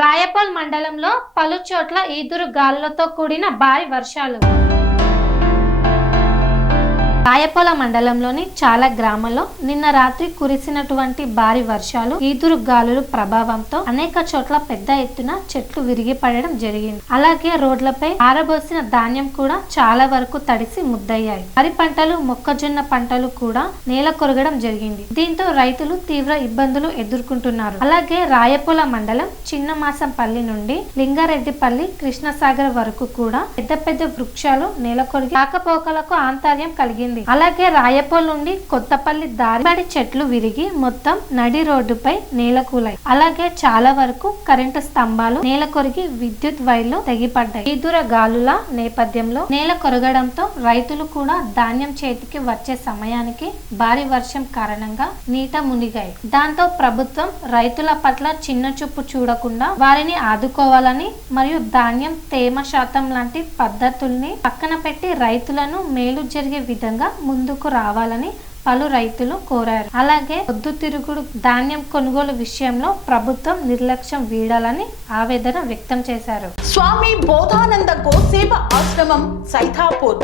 రాయపల్ మండలంలో పలు చోట్ల ఈదురు గాలులతో కూడిన భారీ వర్షాలు. రాయపల మండలంలోని చాలా గ్రామాల్లో నిన్న రాత్రి కురిసినటువంటి భారీ వర్షాలు, ఈదురు గాలుల ప్రభావంతో అనేక చోట్ల పెద్ద ఎత్తున చెట్లు విరిగి పడడం జరిగింది. అలాగే రోడ్లపై ఆరబోసిన ధాన్యం కూడా చాలా వరకు తడిసి ముద్దయ్యాయి. వరి పంటలు, మొక్కజొన్న పంటలు కూడా నేల కొరగడం జరిగింది. దీంతో రైతులు తీవ్ర ఇబ్బందులు ఎదుర్కొంటున్నారు. అలాగే రాయపల మండలం చిన్నమాసంపల్లి నుండి లింగారెడ్డిపల్లి, కృష్ణసాగర్ వరకు కూడా పెద్ద పెద్ద వృక్షాలు నేల కొరిగి రాకపోకలకు ఆంతర్యం కలిగింది. అలాగే రాయపల్ నుండి కొత్తపల్లి దారి చెట్లు విరిగి మొత్తం నడి రోడ్డుపై నేలకూలాయి. అలాగే చాలా వరకు కరెంటు స్తంభాలు నేల కొరిగి విద్యుత్ వైర్లు తెగిపడ్డాయి. ఈదుర గాలుల నేపథ్యంలో నేల కొరగడంతో రైతులు కూడా ధాన్యం చేతికి వచ్చే సమయానికి భారీ వర్షం కారణంగా నీట మునిగాయి. దాంతో ప్రభుత్వం రైతుల పట్ల చిన్న చూపు చూడకుండా వారిని ఆదుకోవాలని మరియు ధాన్యం తేమ శాతం లాంటి పద్ధతుల్ని పక్కన పెట్టి రైతులను మేలు జరిగే విధంగా ముందుకు రావాలని పలు రైతులు కోరారు. అలాగే పొద్దుతిరుగుడు ధాన్యం కొనుగోలు విషయంలో ప్రభుత్వం నిర్లక్ష్యం వీడాలని ఆవేదన వ్యక్తం చేశారు. స్వామి బోధానంద గోసేవ ఆశ్రమం సైథాపూర్.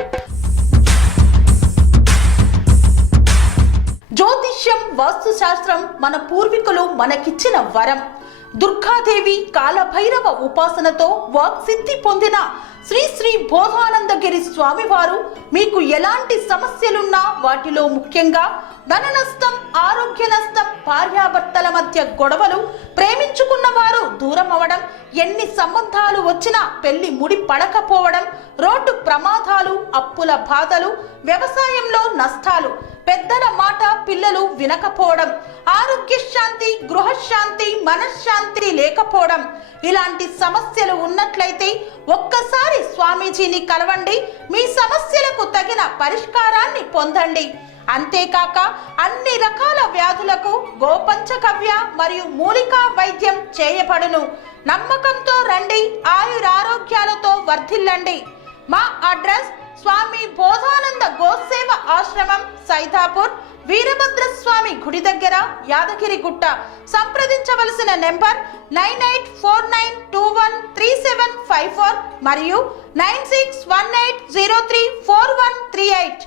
జ్యోతిష్యం, వాస్తు శాస్త్రం మన పూర్వీకులు మనకిచ్చిన వరం. దుర్గాదేవి, కాలభైరవ ఉపాసనతో వాక్సిద్ధి పొందిన శ్రీ శ్రీ బోధానందగిరి స్వామివారు మీకు ఎలాంటి సమస్యలున్నా, వాటిలో ముఖ్యంగా ధన నష్టం, ఆరోగ్య నష్టం, భార్యాభర్తల మధ్య గొడవలు, ప్రేమించుకున్న వారు దూరం అవడం, ఎన్ని సంబంధాలు వచ్చినా పెళ్లి ముడి పడకపోవడం, రోడ్డు ప్రమాదాలు, అప్పుల బాధలు, వ్యవసాయంలో నష్టాలు, పెద్దల మాట పిల్లలు వినకపోవడం, ఆరోగ్య శాంతి, గృహశాంతి, మనశ్శాంతి లేకపోవడం, ఇలాంటి సమస్యలు ఉన్నట్లయితే ఒక్కసారి స్వామీజీని కలవండి. మీ సమస్యలకు తగిన పరిష్కారాన్ని పొందండి. అంతేకాక అన్ని రకాల వ్యాధులకు గోపంచకవ్య మరియు మూలికా వైద్యం చేయబడును. నమ్మకంతో రండి, ఆయురారోగ్యాలతో వర్ధిల్లండి. మా అడ్రస్ స్వామి బోధానంద గోసేవ ఆశ్రమం, సైథాపూర్, వీరభద్రస్వామి గుడి దగ్గర, యాదగిరిగుట్ట. సంప్రదించవలసిన నెంబర్ 9849213754 మరియు 9618034138.